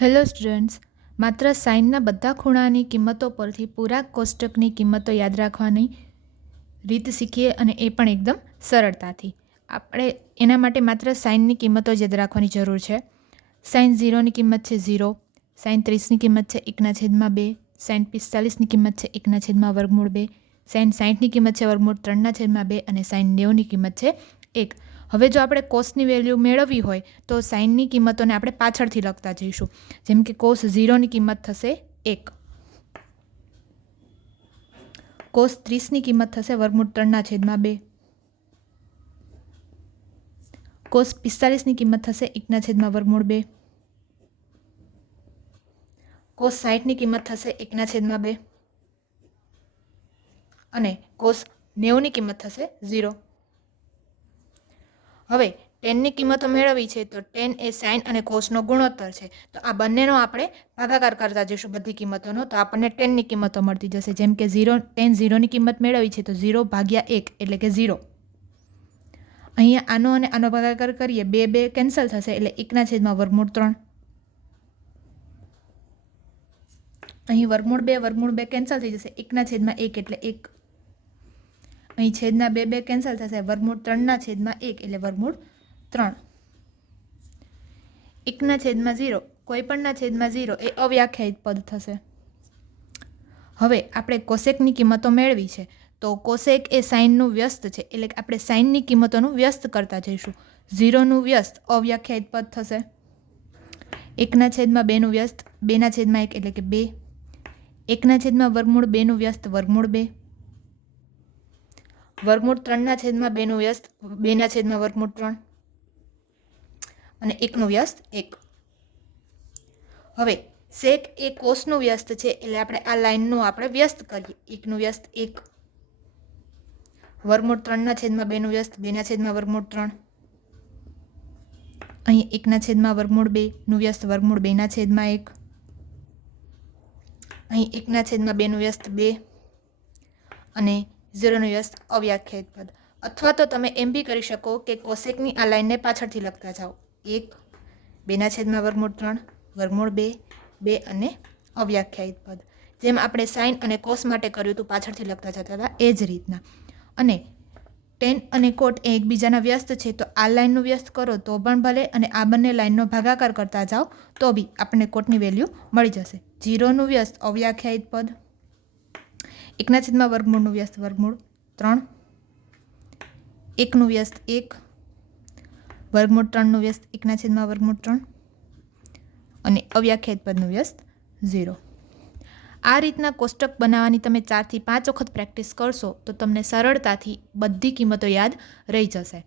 Hello students, માત્ર સાઇનના બધા ખૂણાની કિંમતો પરથી પૂરા કોષ્ટકની કિંમતો યાદ રાખવાની રીત શીખીએ અને એ પણ એકદમ સરળતાથી. આપણે એના માટે માત્ર સાઇનની કિંમતો જ યાદ રાખવાની જરૂર છે. સાઇન ઝીરોની કિંમત છે ઝીરો, સાઇન ત્રીસની કિંમત છે એકના છેદમાં બે, સાઇન પિસ્તાલીસની કિંમત છે એકના છેદમાં વર્ગમૂળ બે, સાઇન સાઠની કિંમત છે વર્ગમૂળ ત્રણના છેદમાં બે અને સાઇન નેવુંની કિંમત છે એક. હવે જો આપણે કોસની વેલ્યુ મેળવવી હોય, તો સાઇનની કિંમતોને આપણે પાછળથી લખતા જઈશું. જેમ કે કોસ ઝીરોની કિંમત થશે એક. કોસ ત્રીસની કિંમત થશે વર્ગમૂળ ત્રણના છેદમાં બે. કોસ પિસ્તાલીસની કિંમત થશે એકના છેદમાં વર્ગમૂળ બે. કોસ સાઠની કિંમત થશે એકના છેદમાં બે. અને કોસ નેવુંની કિંમત થશે ઝીરો. હવે ટેનની કિંમતો મેળવી છે તો ટેન એ સાઇન અને કોસનો ગુણોત્તર છે. તો આ બંનેનો આપણે ભાગાકાર કરતા જઈશું બધી કિંમતોનો. તો આપણને ટેનની કિંમતો મળતી જશે. જેમ કે ઝીરો ટેન ઝીરોની કિંમત મેળવી છે તો ઝીરો ભાગ્યા એક એટલે કે ઝીરો અહીંયા આનો અને આનો ભાગાકાર કરીએ. બે બે કેન્સલ થશે એટલે એકના છેદમાં વર્ગમૂળ ત્રણ. અહીં વર્ગમૂળ બે વર્ગમૂળ બે કેન્સલ થઈ જશે. એકના છેદમાં એક એટલે એક. અહીં છેદના બે બે કેન્સલ થશે. વર્ગમૂળ ત્રણના છેદમાં એક એટલે વર્ગમૂળ ત્રણ. એકના છેદમાં ઝીરો, કોઈપણના છેદમાં ઝીરો એ અવ્યાખ્યાયિત પદ થશે. હવે આપણે કોશેકની કિંમતો મેળવી છે. તો કોશેક એ સાઇનનું વ્યસ્ત છે. એટલે કે આપણે સાઇનની કિંમતોનું વ્યસ્ત કરતા જઈશું. ઝીરોનું વ્યસ્ત અવ્યાખ્યાયિત પદ થશે. એકના છેદમાં બેનું વ્યસ્ત, બેના છેદમાં એક એટલે કે બે. એકના છેદમાં વર્ગમૂળ, બેનું વ્યસ્ત, વર્ગમૂળ બે. વર્ગમૂળ ત્રણના છેદમાં બેનું વ્યસ્ત, બેના છેદમાં વર્ગમૂળ ત્રણ. અને એકનું વ્યસ્ત એક. હવે, સેક એ કોષનું વ્યસ્ત છે, એટલે આપણે આ લાઇનનું આપણે વ્યસ્ત કરીએ. એકનું વ્યસ્ત એક. વર્ગમૂળ ત્રણના છેદમાં બેનું વ્યસ્ત, બેના છેદમાં વર્ગમૂળ ત્રણ. અહીં એકના છેદમાં વર્ગમૂળ બેનું વ્યસ્ત, વર્ગમૂળ બેના છેદમાં એક. અહીં એકના છેદમાં બેનું વ્યસ્ત બે. અને ઝીરોનું વ્યસ્ત અવ્યાખ્યાયિત પદ. અથવા તો તમે એમ બી કરી શકો કે કોસેકની આ લાઇનને પાછળથી લખતા જાઓ. એક બેના છેદમાં વર્ગમૂળ ત્રણ, વર્ગમૂળ બે બે અને અવ્યાખ્યાયિત પદ. જેમ આપણે સાઇન અને કોસ માટે કર્યું હતું પાછળથી લખતા જતા હતા, એ જ રીતના. અને ટેન અને કોટ એ એકબીજાના વ્યસ્ત છે, તો આ લાઇનનું વ્યસ્ત કરો, તો પણ ભલે અને આ બંને લાઇનનો ભાગાકાર કરતા જાઓ, તો બી આપણને કોટની વેલ્યુ મળી જશે. જીરોનું વ્યસ્ત અવ્યાખ્યાયિત પદ. એકના છેદમાં વર્ગમૂળનું વ્યસ્ત વર્ગમૂળ. ત્રણ. એકનું વ્યસ્ત એક. વર્ગમૂળ ત્રણનું વ્યસ્ત એકના છેદમાં વર્ગમૂળ ત્રણ. અને અવ્યાખ્યાયિત પદનું વ્યસ્ત ઝીરો. આ રીતના કોષ્ટક બનાવવાની તમે ચારથી પાંચ વખત પ્રેક્ટિસ કરશો તો તમને સરળતાથી બધી કિંમતો યાદ રહી જશે.